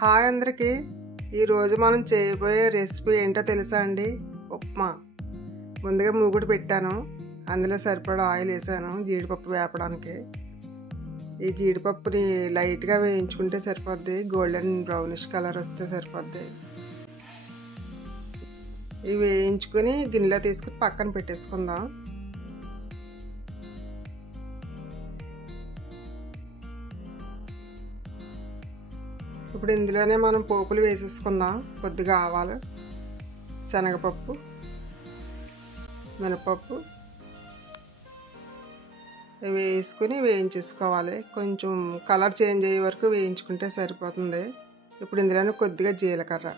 Hi అందరికీ. ఈరోజు మనం చేయబోయే రెసిపీ ఏంటో తెలుసా అండి? ఉప్మా. ముందుగా మూగుడు పెట్టాను, అందులో సరిపడా ఆయిల్ వేసాను జీడిపప్పు వేపడానికి. ఈ జీడిపప్పుని లైట్గా వేయించుకుంటే సరిపోద్ది, గోల్డెన్ బ్రౌనిష్ కలర్ వస్తే సరిపోద్ది. ఇవి వేయించుకొని గిన్నెలో తీసుకుని పక్కన పెట్టేసుకుందాం. ఇప్పుడు ఇందులోనే మనం పోపులు వేసేసుకుందాం. కొద్దిగా ఆవాలు, శనగపప్పు, మినపప్పు ఇవి వేసుకుని వేయించేసుకోవాలి. కొంచెం కలర్ చేంజ్ అయ్యే వరకు వేయించుకుంటే సరిపోతుంది. ఇప్పుడు ఇందులోనే కొద్దిగా జీలకర్ర,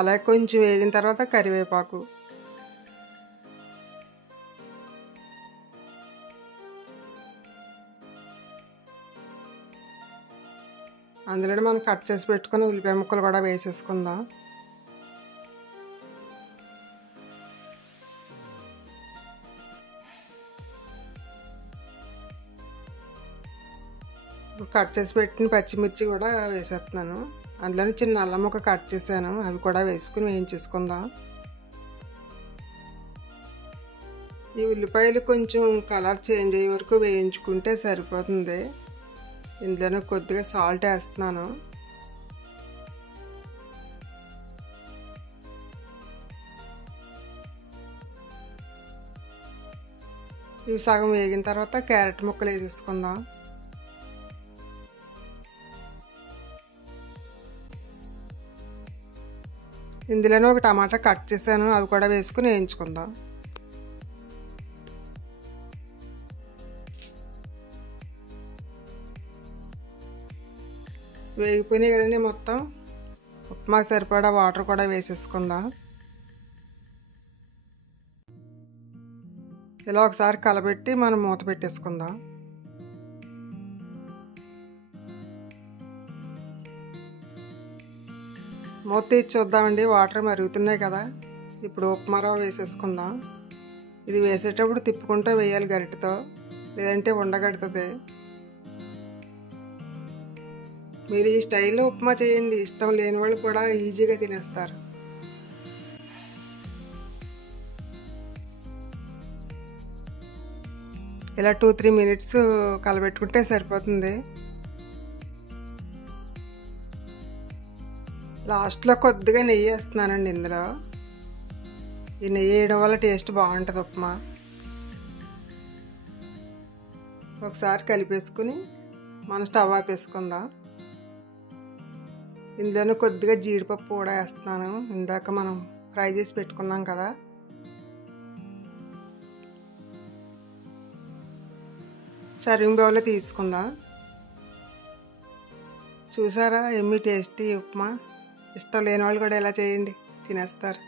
అలాగే కొంచెం వేగిన తర్వాత కరివేపాకు, అందులోనే మనం కట్ చేసి పెట్టుకుని ఉల్లిపాయ ముక్కలు కూడా వేసేసుకుందాం. ఇప్పుడు కట్ చేసి పెట్టిన పచ్చిమిర్చి కూడా వేసేస్తున్నాను. అందులోనే చిన్న అల్లం ముక్క కట్ చేశాను, అవి కూడా వేసుకుని వేయించేసుకుందాం. ఈ ఉల్లిపాయలు కొంచెం కలర్ చేంజ్ అయ్యే వరకు వేయించుకుంటే సరిపోతుంది. ఇందులోనే కొద్దిగా సాల్ట్ వేస్తున్నాను. ఇవి సగం వేగిన తర్వాత క్యారెట్ ముక్కలు వేసేసుకుందాం. ఇందులోనే ఒక టమాటా కట్ చేశాను, అవి కూడా వేసుకుని వేయించుకుందాం. వేగిపోయినాయి కదండి మొత్తం. ఉప్మాకి సరిపడా వాటర్ కూడా వేసేసుకుందాం. ఇలా ఒకసారి కలబెట్టి మనం మూత పెట్టేసుకుందాం. మూత తీసి చూద్దామండి, వాటర్ మరుగుతున్నాయి కదా. ఇప్పుడు ఉప్మా రవ్వ వేసేసుకుందాం. ఇది వేసేటప్పుడు తిప్పుకుంటూ వేయాలి గరిటెతో, లేదంటే ఉండగడుతుంది. మీరు ఈ స్టైల్లో ఉప్మా చేయండి, ఇష్టం లేని వాళ్ళు కూడా ఈజీగా తినేస్తారు. ఇలా 2-3 మినిట్స్ కలబెట్టుకుంటే సరిపోతుంది. లాస్ట్లో కొద్దిగా నెయ్యి వేస్తున్నానండి ఇందులో. ఈ నెయ్యి వేయడం వల్ల టేస్ట్ బాగుంటుంది ఉప్మా. ఒకసారి కలిపేసుకుని మనం స్టవ్ ఆపేసుకుందాం. ఇందులోనే కొద్దిగా జీడిపప్పు కూడా వేస్తున్నాను, ఇందాక మనం ఫ్రై చేసి పెట్టుకున్నాం కదా. సర్వింగ్ బౌల్లో తీసుకుందాం. చూసారా, ఎమ్మి టేస్టీ ఉప్మా. ఇష్టం లేని వాళ్ళు కూడా ఇలా చేయండి, తినేస్తారు.